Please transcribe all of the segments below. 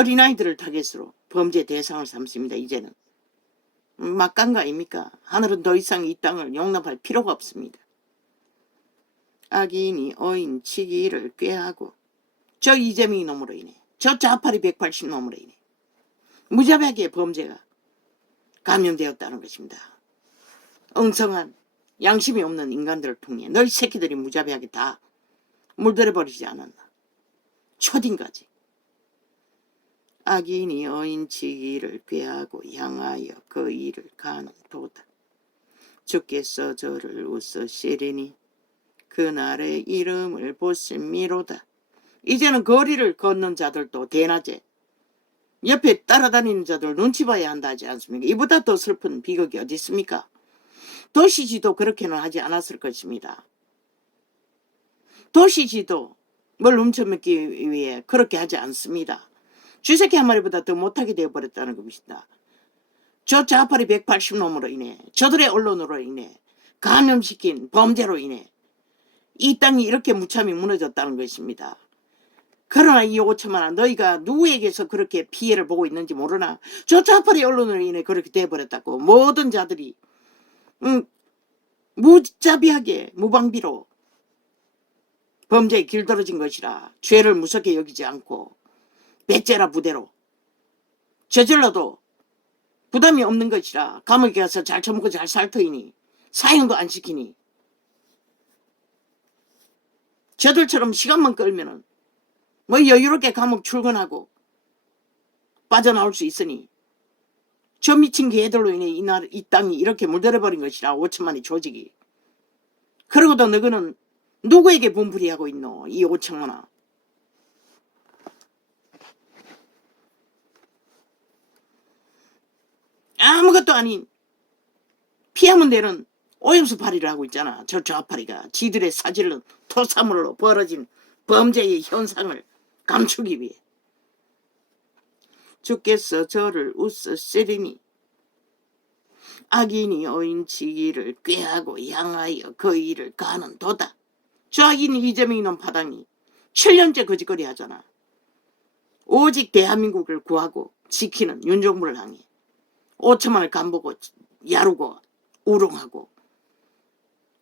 어린아이들을 타겟으로 범죄 대상을 삼습니다. 이제는 막간 거 아닙니까? 하늘은 더 이상 이 땅을 용납할 필요가 없습니다. 악인이 어인 치기를 꾀하고 저 이재명이 놈으로 인해 저 자파리 180 놈으로 인해 무자비하게 범죄가 감염되었다는 것입니다. 엉성한 양심이 없는 인간들을 통해 너희 새끼들이 무자비하게 다 물들여버리지 않았나. 초딩까지. 악인이 어인치기를 꾀하고 향하여 그 일을 가는 도다. 주께서 저를 웃으시리니 그날의 이름을 보심이로다. 이제는 거리를 걷는 자들도 대낮에 옆에 따라다니는 자들 눈치 봐야 한다 하지 않습니까? 이보다 더 슬픈 비극이 어디 있습니까? 도시지도 그렇게는 하지 않았을 것입니다. 도시지도 뭘 훔쳐먹기 위해 그렇게 하지 않습니다. 쥐새끼 한 마리보다 더 못하게 되어버렸다는 것입니다. 저 자파리 180놈으로 인해 저들의 언론으로 인해 감염시킨 범죄로 인해 이 땅이 이렇게 무참히 무너졌다는 것입니다. 그러나 이 5천만 원 너희가 누구에게서 그렇게 피해를 보고 있는지 모르나 저 자파리 언론으로 인해 그렇게 되어버렸다고 모든 자들이 무자비하게 무방비로 범죄에 길들어진 것이라 죄를 무섭게 여기지 않고 배째라 부대로 저질러도 부담이 없는 것이라 감옥에 가서 잘 처먹고 잘 살 터이니 사형도 안 시키니 저들처럼 시간만 끌면은 뭐 여유롭게 감옥 출근하고 빠져나올 수 있으니 저 미친 개들로 인해 이 땅이 이렇게 물들어버린 것이라 5천만의 조직이. 그러고도 너희는 누구에게 분풀이하고 있노? 이 5천만아. 아무것도 아닌 피하면 되는 오염수 파리를 하고 있잖아. 저 좌파리가 지들의 사질은 토사물로 벌어진 범죄의 현상을 감추기 위해. 주께서 저를 웃으시리니 악인이 어인치기를 꾀하고 향하여 그 일을 가는 도다. 저 악인 이재명 이놈 파당이 7년째 거짓거리 하잖아. 오직 대한민국을 구하고 지키는 윤정부를 향해 5천만을 간보고 야루고 우롱하고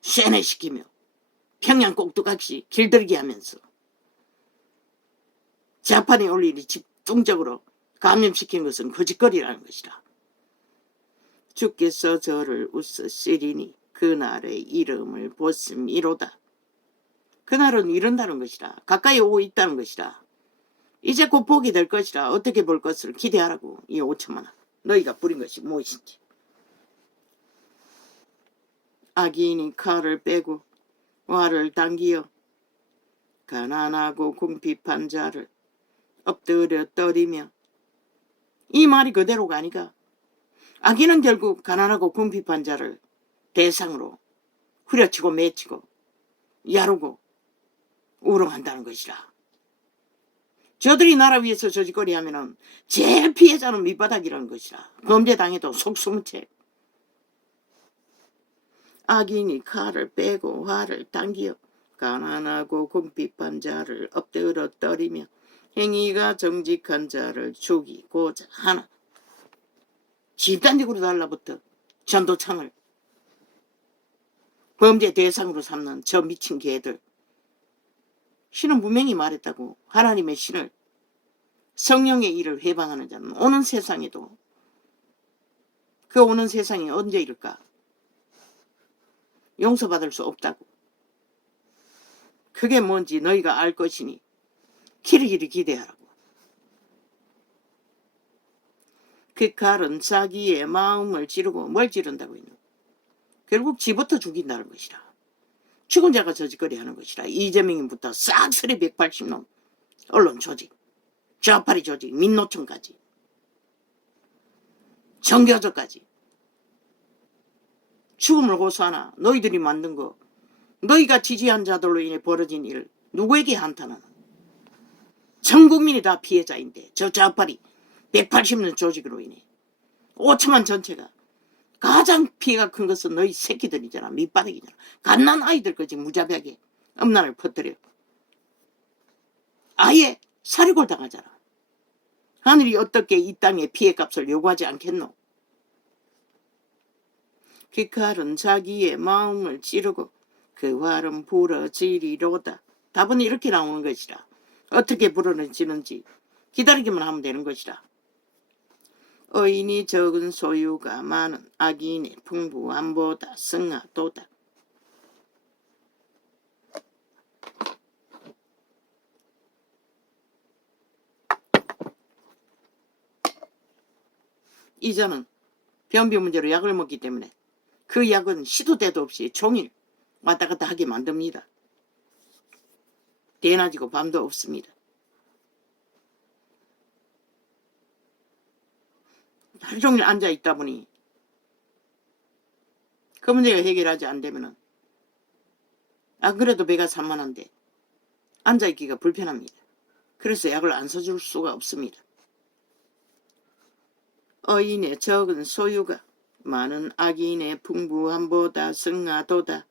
쇠뇌시키며 평양 꼭두각시 길들이게 하면서 자판에 올리니 집중적으로 감염시킨 것은 거짓거리라는 것이라. 주께서 저를 웃으시리니 그날의 이름을 보심이로다. 그날은 이른다는 것이라. 가까이 오고 있다는 것이라. 이제 곧 보게 될 것이라. 어떻게 볼 것을 기대하라고. 이 5천만 원 너희가 부린 것이 무엇인지. 악인이 칼을 빼고 활을 당기어 가난하고 궁핍한 자를 엎드려 떠리며. 이 말이 그대로가 아니가. 악인은 결국 가난하고 궁핍한 자를 대상으로 후려치고 매치고 야르고 우롱한다는 것이라. 저들이 나라 위에서 저짓거리 하면은 제일 피해자는 밑바닥이라는 것이라. 범죄당해도 속수문 채. 악인이 칼을 빼고 활을 당기어 가난하고 궁핍한 자를 엎드려 떠리며 행위가 정직한 자를 죽이고자 하나. 집단적으로 달라붙어 전도창을 범죄 대상으로 삼는 저 미친 개들. 신은 분명히 말했다고. 하나님의 신을 성령의 일을 회방하는 자는 오는 세상에도 그 오는 세상이 언제 일까? 용서받을 수 없다고. 그게 뭔지 너희가 알 것이니 길이길이 기대하라고. 그 칼은 자기의 마음을 찌르고 뭘 찌른다고 했노? 결국 지부터 죽인다는 것이라. 죽은 자가 저짓거리 하는 것이라. 이재명부터 싹쓸이 180놈 언론 조직, 좌파리 조직, 민노총까지, 정교조까지 죽음을 호소하나. 너희들이 만든 거, 너희가 지지한 자들로 인해 벌어진 일 누구에게 한탄하나? 전 국민이 다 피해자인데 저 좌파리 180년 조직으로 인해 5천만 전체가. 가장 피해가 큰 것은 너희 새끼들이잖아. 밑바닥이잖아. 갓난 아이들까지 무자비하게 음란을 퍼뜨려 아예 사리골 당하잖아. 하늘이 어떻게 이 땅의 피해값을 요구하지 않겠노? 그 칼은 자기의 마음을 찌르고 그 활은 부러지리로다. 답은 이렇게 나오는 것이라. 어떻게 부러지는지 기다리기만 하면 되는 것이라. 의인이 적은 소유가 많은 악인의 풍부함보다 승하도다. 이자는 변비 문제로 약을 먹기 때문에 그 약은 시도 때도 없이 종일 왔다 갔다 하게 만듭니다. 대낮이고 밤도 없습니다. 하루 종일 앉아 있다 보니 그 문제가 해결하지 안 되면은 안 그래도 배가 산만한데 앉아 있기가 불편합니다. 그래서 약을 안 써줄 수가 없습니다. 의인의 적은 소유가 많은 악인의 풍부함보다 승하도다.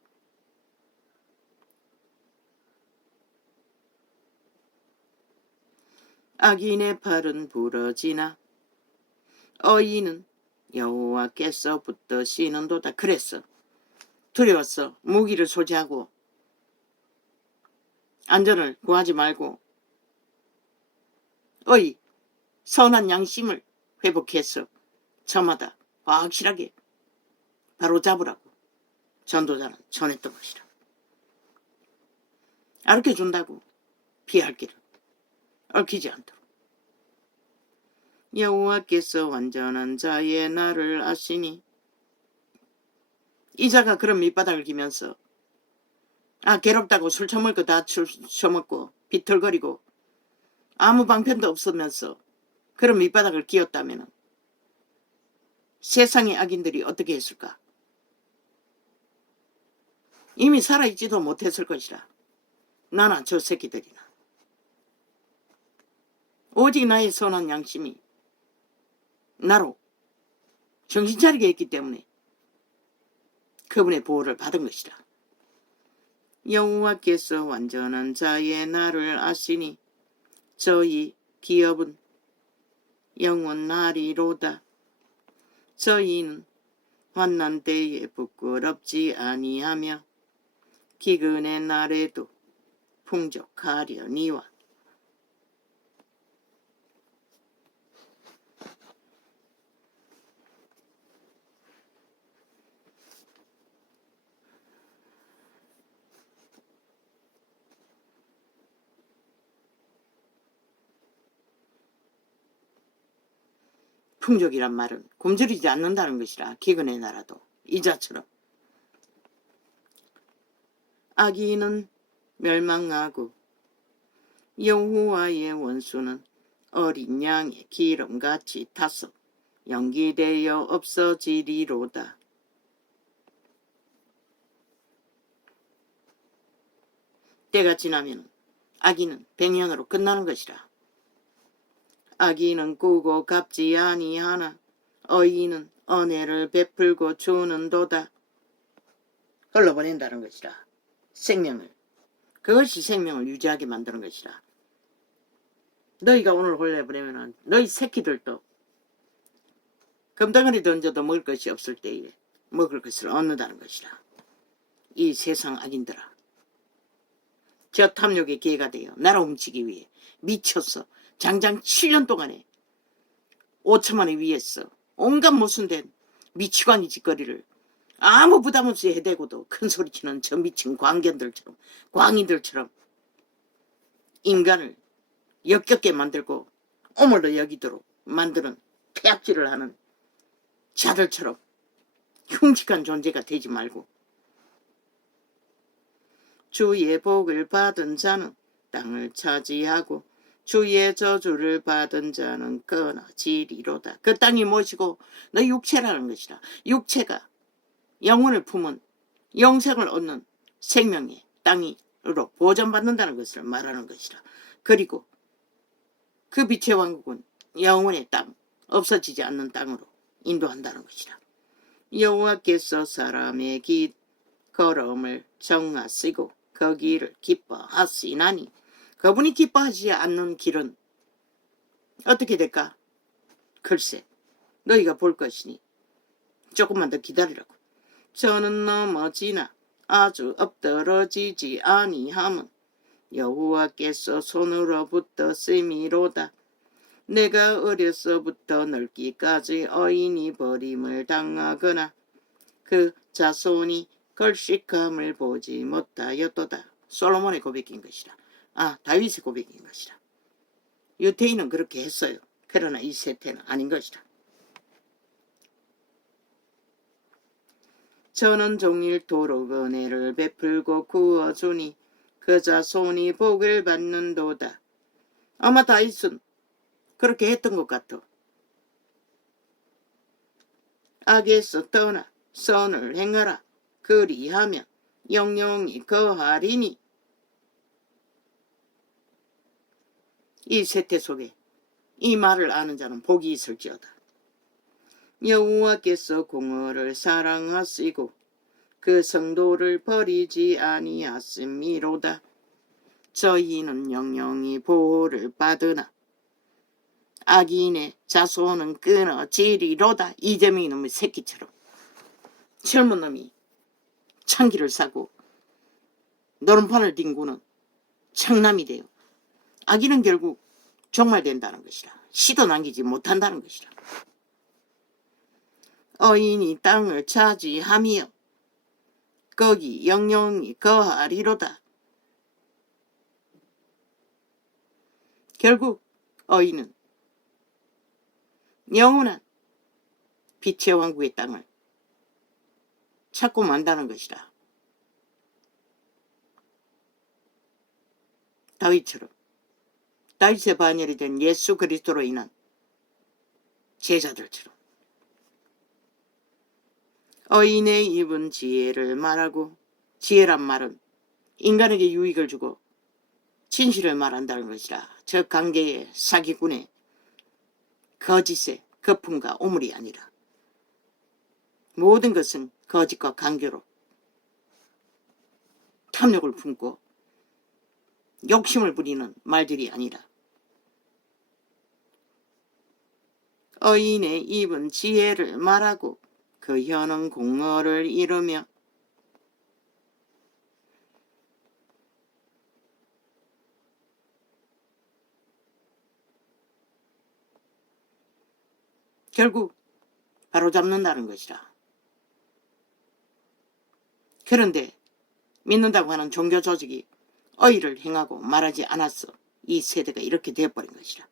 악인의 팔은 부러지나 의인은 여호와께서 붙드시는도다. 그랬어. 두려웠어. 무기를 소지하고 안전을 구하지 말고 선한 양심을 회복해서 저마다 확실하게 바로 잡으라고 전도자는 전했던 것이라. 가르쳐준다고 피할 길을 얽히지 않도록. 여호와께서 완전한 자의 나를 아시니. 이 자가 그런 밑바닥을 기면서 괴롭다고 술 처먹을 거 다 처먹고 비틀거리고 아무 방편도 없으면서 그런 밑바닥을 기었다면 세상의 악인들이 어떻게 했을까? 이미 살아있지도 못했을 것이라. 나나 저 새끼들이나. 오직 나의 선한 양심이 나로 정신 차리게 했기 때문에 그분의 보호를 받은 것이라. 여호와께서 완전한 자의 나를 아시니 저희 기업은 영원하리로다. 저희는 환난 때에 부끄럽지 아니하며 기근의 날에도 풍족하려니와. 풍족이란 말은 굶주리지 않는다는 것이라. 기근의 나라도 이자처럼. 악인은 멸망하고 여호와의 원수는 어린 양의 기름같이 타서 연기되어 없어지리로다. 때가 지나면 악인은 백년으로 끝나는 것이라. 악인은 꾸고 갚지 아니하나 의인은 은혜를 베풀고 주는도다. 흘러보낸다는 것이라. 생명을. 그것이 생명을 유지하게 만드는 것이라. 너희가 오늘 흘려보내면 너희 새끼들도 금덩어리 던져도 먹을 것이 없을 때에 먹을 것을 얻는다는 것이라. 이 세상 악인들아, 저 탐욕의 기회가 되어 나라 훔치기 위해 미쳤어. 장장 7년 동안에 5천만 원 위에서 온갖 모순된 미치광이 짓거리를 아무 부담 없이 해대고도 큰소리치는 저 미친 광인들처럼 인간을 역겹게 만들고 오물로 여기도록 만드는 폐악질을 하는 자들처럼 흉측한 존재가 되지 말고 주의 복을 받은 자는 땅을 차지하고 주의 저주를 받은 자는 끊어지리로다. 그 땅이 무엇이고 너 육체라는 것이라. 육체가 영혼을 품은 영생을 얻는 생명의 땅으로 보존받는다는 것을 말하는 것이라. 그리고 그 빛의 왕국은 영혼의 땅, 없어지지 않는 땅으로 인도한다는 것이라. 여호와께서 사람의 길 걸음을 정하시고 그 길을 기뻐하시나니 그분이 기뻐하지 않는 길은 어떻게 될까? 글쎄, 너희가 볼 것이니 조금만 더 기다리라고. 저는 넘어지나 아주 엎드러지지 아니함은 여호와께서 손으로부터 쓰미로다. 내가 어려서부터 늙기까지 어인이 버림을 당하거나 그 자손이 걸식함을 보지 못하였도다. 솔로몬의 고백인 것이라. 다윗의 고백인 것이라. 유태인은 그렇게 했어요. 그러나 이 세태는 아닌 것이라. 저는 종일 도로 은혜를 베풀고 구워주니 그 자손이 복을 받는도다. 아마 다윗은 그렇게 했던 것 같아. 악에서 떠나 선을 행하라. 그리하면 영영이 거하리니. 이 세태 속에 이 말을 아는 자는 복이 있을지어다. 여호와께서 공의를 사랑하시고 그 성도를 버리지 아니하심이로다. 저희는 영영이 보호를 받으나 악인의 자손은 끊어지리로다. 이재명이 놈의 새끼처럼 젊은 놈이 창기를 사고 노름판을 뒹구는 청남이 돼요. 악인은 결국 종말된다는 것이라. 시도 남기지 못한다는 것이라. 어인이 땅을 차지하며 거기 영영이 거하리로다. 결국 어인은 영원한 빛의 왕국의 땅을 찾고 만다는 것이라. 다윗처럼 다윗의 반열이 된 예수 그리스도로 인한 제자들처럼 어인의 입은 지혜를 말하고, 지혜란 말은 인간에게 유익을 주고 진실을 말한다는 것이라. 저 관계의 사기꾼의 거짓의 거품과 오물이 아니라 모든 것은 거짓과 간교로 탐욕을 품고 욕심을 부리는 말들이 아니라 어인의 입은 지혜를 말하고 그 혀는 공어를 이루며 결국 바로잡는다는 것이라. 그런데 믿는다고 하는 종교 조직이 어의를 행하고 말하지 않았어. 이 세대가 이렇게 되어버린 것이라.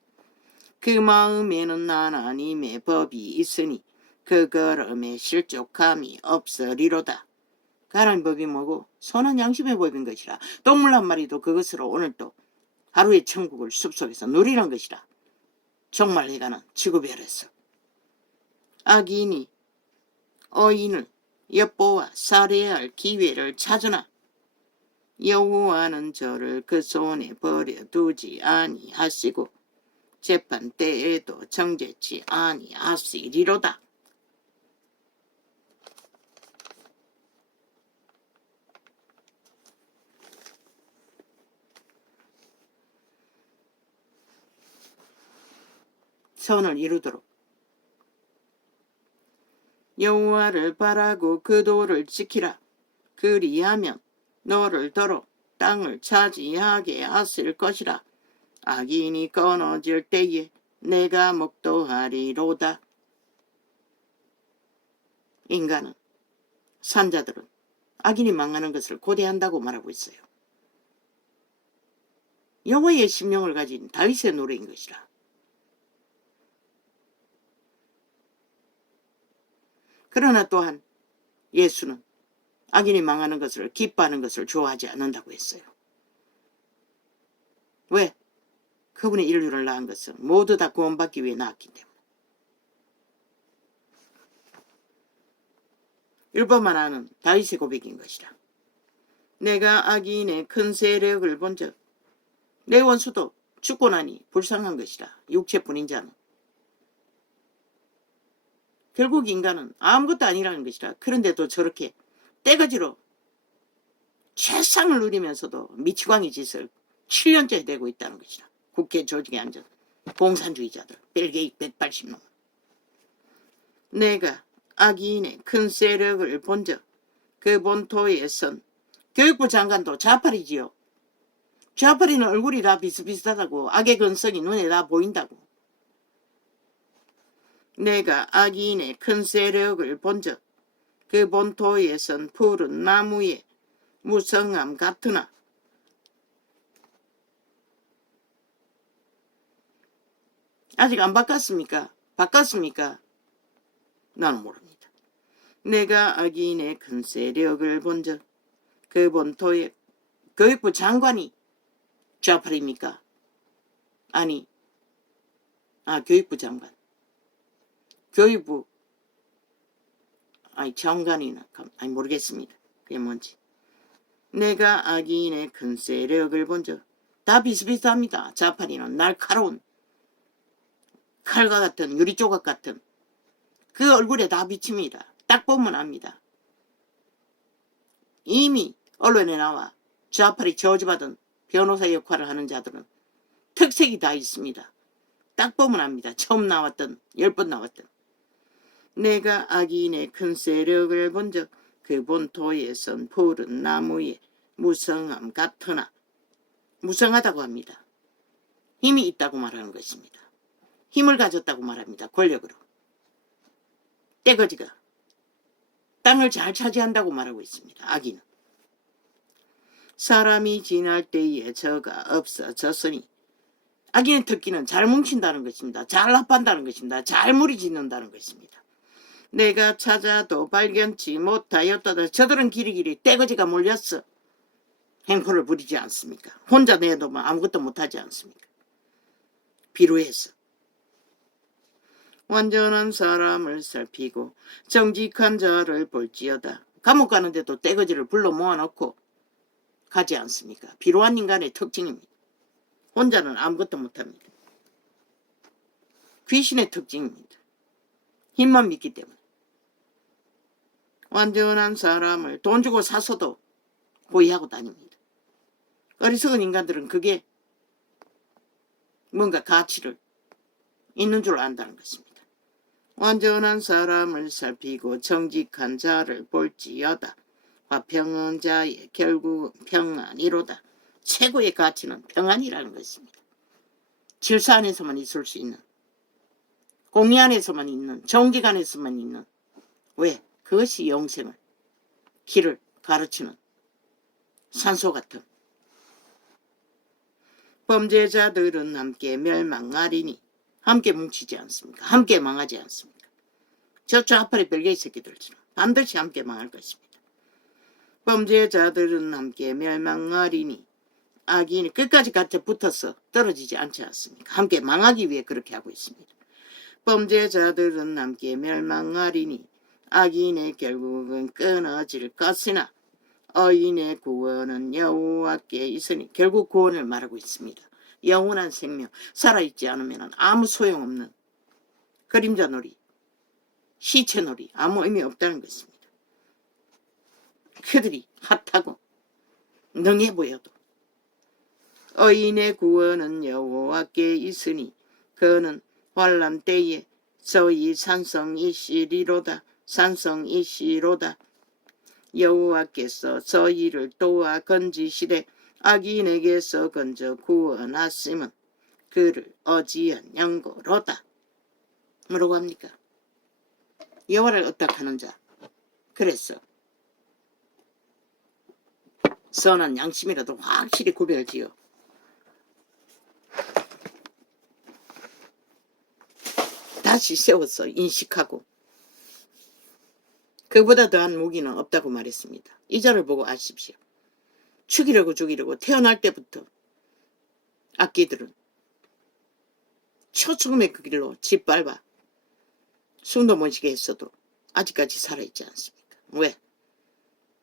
그 마음에는 하나님의 법이 있으니 그 걸음에 실족함이 없으리로다. 하나님 법이 뭐고? 선한 양심의 법인 것이라. 동물 한 마리도 그것으로 오늘 또 하루의 천국을 숲속에서 누리는 것이라. 종말해가는 지구별에서 악인이 어인을 엿보아 살해할 기회를 찾으나 여호와는 저를 그 손에 버려두지 아니하시고 재판 때에도 정죄치 아니하시리로다. 선을 이루도록 여호와를 바라고 그 도를 지키라. 그리하면 너를 더러 땅을 차지하게 하실 것이라. 악인이 끊어질 때에 내가 목도하리로다. 인간은, 산자들은 악인이 망하는 것을 고대한다고 말하고 있어요. 여호와의 심령을 가진 다윗의 노래인 것이라. 그러나 또한 예수는 악인이 망하는 것을, 기뻐하는 것을 좋아하지 않는다고 했어요. 왜? 그분의 인류를 낳은 것은 모두 다 구원받기 위해 낳았기 때문에. 율법만 아는 다윗의 고백인 것이라. 내가 악인의 큰 세력을 본즉 내 원수도 죽고 나니 불쌍한 것이라. 육체뿐인 자는. 결국 인간은 아무것도 아니라는 것이라. 그런데도 저렇게 떼거지로 최상을 누리면서도 미치광이 짓을 7년째 되고 있다는 것이라. 국회 조직에 앉아 공산주의자들, 벨게이 180놈. 내가 악인의 큰 세력을 본적 그 본토에선 교육부 장관도 좌팔이지요. 좌팔이는 얼굴이 다 비슷비슷하다고. 악의 근성이 눈에 다 보인다고. 내가 악인의 큰 세력을 본적 그 본토에선 푸른 나무에 무성함 같으나 아직 안 바꿨습니까? 바꿨습니까? 나는 모릅니다. 내가 악인의 큰 세력을 본적 그 본토에 교육부 장관이 좌팔입니까? 아니, 교육부 장관. 교육부 장관이나 모르겠습니다. 그게 뭔지. 내가 악인의 큰 세력을 본적 다 비슷비슷합니다. 좌팔이는 날카로운 칼과 같은 유리조각 같은 그 얼굴에 다 비칩니다. 딱 보면 압니다. 이미 언론에 나와 좌팔이 저주받은 변호사 역할을 하는 자들은 특색이 다 있습니다. 딱 보면 압니다. 처음 나왔던 10번 나왔던. 내가 악인의 큰 세력을 본적 그 본토에선 푸른 나무에 무성함 같으나 무성하다고 합니다. 힘이 있다고 말하는 것입니다. 힘을 가졌다고 말합니다. 권력으로. 떼거지가 땅을 잘 차지한다고 말하고 있습니다. 악인은. 사람이 지날 때에 저가 없어졌으니 악인의 특기는 잘 뭉친다는 것입니다. 잘 합한다는 것입니다. 잘 무리 짓는다는 것입니다. 내가 찾아도 발견치 못하였다. 저들은 길이길이 떼거지가 몰렸어. 행포를 부리지 않습니까? 혼자 내놓으면 아무것도 못하지 않습니까? 비루해서. 완전한 사람을 살피고 정직한 자를 볼지어다. 감옥 가는데도 떼거지를 불러 모아놓고 가지 않습니까? 비루한 인간의 특징입니다. 혼자는 아무것도 못합니다. 귀신의 특징입니다. 힘만 믿기 때문에. 완전한 사람을 돈 주고 사서도 호위하고 다닙니다. 어리석은 인간들은 그게 뭔가 가치를 있는 줄 안다는 것입니다. 완전한 사람을 살피고 정직한 자를 볼지어다. 화평한 자의 결국은 평안이로다. 최고의 가치는 평안이라는 것입니다. 질서 안에서만 있을 수 있는, 공의 안에서만 있는, 정직 안에서만 있는. 왜? 그것이 영생을, 길을 가르치는 산소 같은. 범죄자들은 함께 멸망하리니 함께 뭉치지 않습니까? 함께 망하지 않습니까? 저 좌팔의 벨게이 새끼들처럼 반드시 함께 망할 것입니다. 범죄자들은 함께 멸망하리니 악인이 끝까지 같이 붙어서 떨어지지 않지 않습니까? 함께 망하기 위해 그렇게 하고 있습니다. 범죄자들은 함께 멸망하리니 악인의 결국은 끊어질 것이나 의인의 구원은 여호와께 있으니 결국 구원을 말하고 있습니다. 영원한 생명, 살아있지 않으면 아무 소용없는 그림자 놀이, 시체 놀이, 아무 의미 없다는 것입니다. 그들이 핫하고 능해 보여도 의인의 구원은 여호와께 있으니 그는 환난 때에 저희 산성이시리로다. 산성이시로다. 여호와께서 저희를 도와 건지시되 악인에게서 건져 구원하심은 그를 어지한 양고로다. 뭐라고 합니까? 여호와를 어떡하는 자. 그래서 선한 양심이라도 확실히 구별지어 다시 세워서 인식하고 그보다 더한 무기는 없다고 말했습니다. 이 자를 보고 아십시오. 죽이려고 태어날 때부터 악기들은 초초금의 그 길로 짓밟아 숨도 못 쉬게 했어도 아직까지 살아있지 않습니까? 왜?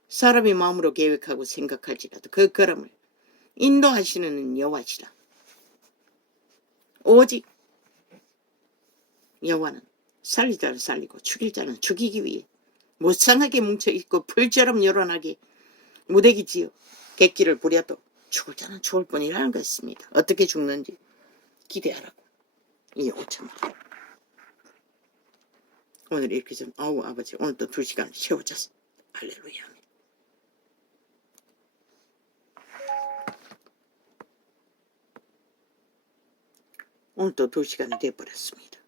사람이 마음으로 계획하고 생각할지라도 그 걸음을 인도하시는 여호와시라. 오직 여호와는 살릴 자를 살리고 죽일 자는 죽이기 위해 무쌍하게 뭉쳐있고 불처럼 요란하게 무대기지어 객기를 부려도 죽을 자는 죽을 뿐이라는 것입니다. 어떻게 죽는지 기대하라고. 이 5천만 원. 오늘 이렇게 좀 아우 아버지 오늘 또 2시간 쉬어졌어. 할렐루야. 오늘 또 2시간이 돼버렸습니다.